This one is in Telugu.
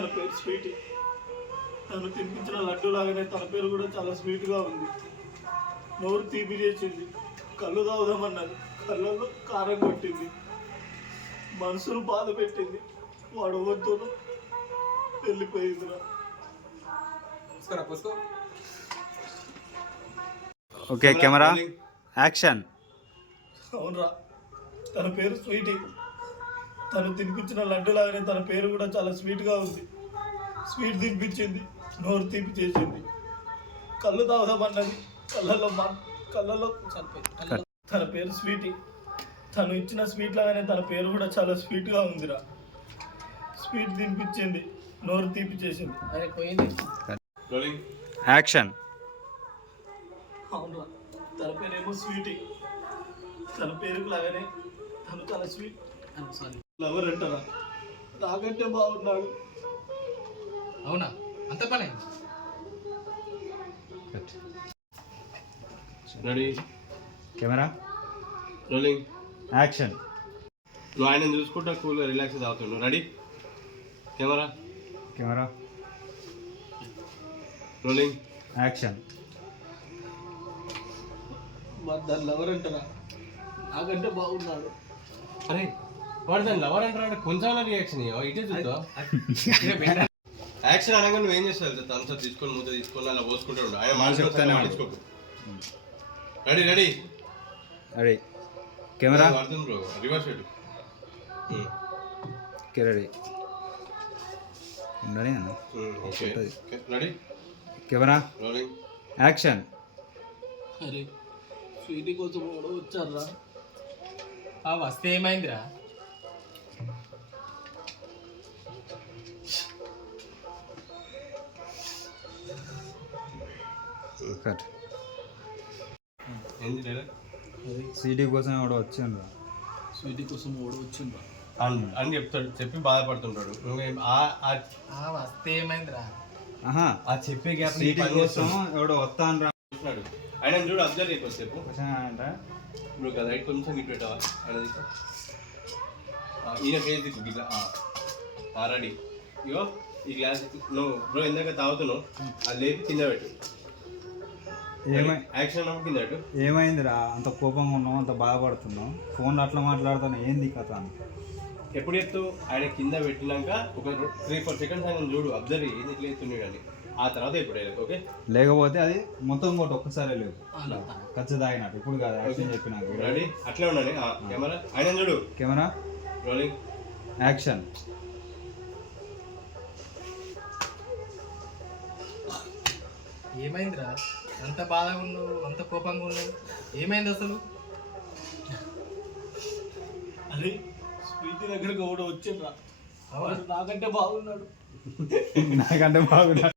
తన పేరు స్వీటీ. తను తినిపించిన లడ్డు లాగానే తన పేరు కూడా చాలా స్వీట్గా ఉంది. నోరు తీపి చేసింది. కళ్ళు తాగుదామన్నది, కళ్ళల్లో కారం కొట్టింది. మనసును బాధ పెట్టింది. వాడు ఎవరితోనూ వెళ్ళిపోయిందిరా. Okay, camera action. అవునరా, తన పేరు స్వీటీ. తను తినిపించిన లడ్డు లాగానే తన పేరు కూడా చాలా స్వీట్గా ఉంది. స్వీట్ తినిపించింది, నోరు తీపి చేసింది. కళ్ళు తాగుదామన్నది, కళ్ళల్లో తన పేరు స్వీటీ. తను ఇచ్చిన స్వీట్ లాగానే తన పేరు కూడా చాలా స్వీట్గా ఉందిరా. స్వీట్ తినిపించింది, నోరు తీపి చేసింది. అదే పోయింది. యాక్షన్. అవునరా, తన పేరేమో స్వీటీ. తన పేరుకు లాగానే తను చాలా స్వీట్. లవర్ అంటారా? నాకంటే బాగున్నాడు. అవునా, అంత పని. Ready, camera rolling, action. నువ్వు ఆయన చూసుకుంటా కూల్గా రిలాక్స్ అవుతున్నావు. Ready, camera rolling, action. దాని లవర్ అంటారా? నాకంటే బాగున్నాడు. అరే వాడు దాన్ని లవర్ అంటారా? కొంచెం రియాక్షన్ ఇటే చూద్దా. యాక్షన్ అనగా నువ్వేం చేస్తావు? థమ్స్అప్ తీసుకొని మూత తీసుకొని అలా పోసుకుంటాడు. ఆయన మాట్లాడుకోకు. రెడీ రెడీ రెడీ, కెమెరా అర్థం బ్రో, రివర్స్ పెట్టు. రెడీ ఉండాలి అన్న. Okay, ready, camera rolling, action. అరే, స్వీటీ కోసం కూడా వచ్చారా? వస్తే ఏమైందిరా? కట్. ఏంది లేదా? సిటీ కోసం ఎవడో వచ్చిండ్రా. స్వీటీ కోసం కూడా వచ్చిండ్రా అని చెప్తాడు, చెప్పి బాధపడుతుంటాడు. వస్తే ఏమైందిరా? ఆహా, ఆ చెప్పే గ్యాప్ సిటీ కోసం ఎవడో వస్తాను చూస్తున్నాడు. ఆయన చూడు, అబ్జర్వ్ అయిపోతేపు అంట. ఇప్పుడు కదా రైట్ కొంచెం ఇటు పెట్టావా? ఆయన తీసుకో, ఈయన ఫేస్ దిక్కు ఇట్లా. రెడీ, ఇగో ఈ గ్లాస్ నువ్వు బ్రో ఇందాక తాగుతున్నావు, అది లేపి కింద పెట్టు. యాక్షన్ అన్నప్పుడు కింద పెట్టు. ఏమైందిరా, అంత కోపంగా ఉన్నావు, అంత బాధపడుతున్నావు, ఫోన్లో అట్లా మాట్లాడుతాను, ఏంది కథ అని. ఎప్పుడు ఎత్తు? ఆయన కింద పెట్టినాక ఒక 3-4 సెకండ్స్ ఆయన చూడు, అబ్జర్వ్ ఏది ఇట్లా ఎత్తున్నాడు అని. ఆ తర్వాత ఇప్పుడు ఓకే, లేకపోతే అది మొత్తం కూడా ఒక్కసారి లేదు, ఖచ్చితంగా తాగినట్టు. ఇప్పుడు కాదు, యాక్షన్ చెప్పినాక. రెడీ, అట్లా ఉండాలి. కెమెరా ఆయన చూడు, కెమెరా రోలింగ్, యాక్షన్. ఏమైందిరా? అంత బాధగా ఉన్నావు, అంత కోపంగా ఉన్నావు, ఏమైంది అసలు? అరే, స్వీటీ దగ్గరకు కూడా వచ్చిండ్రా. నాకంటే బాగున్నాడు. నాకంటే బాగున్నాడు.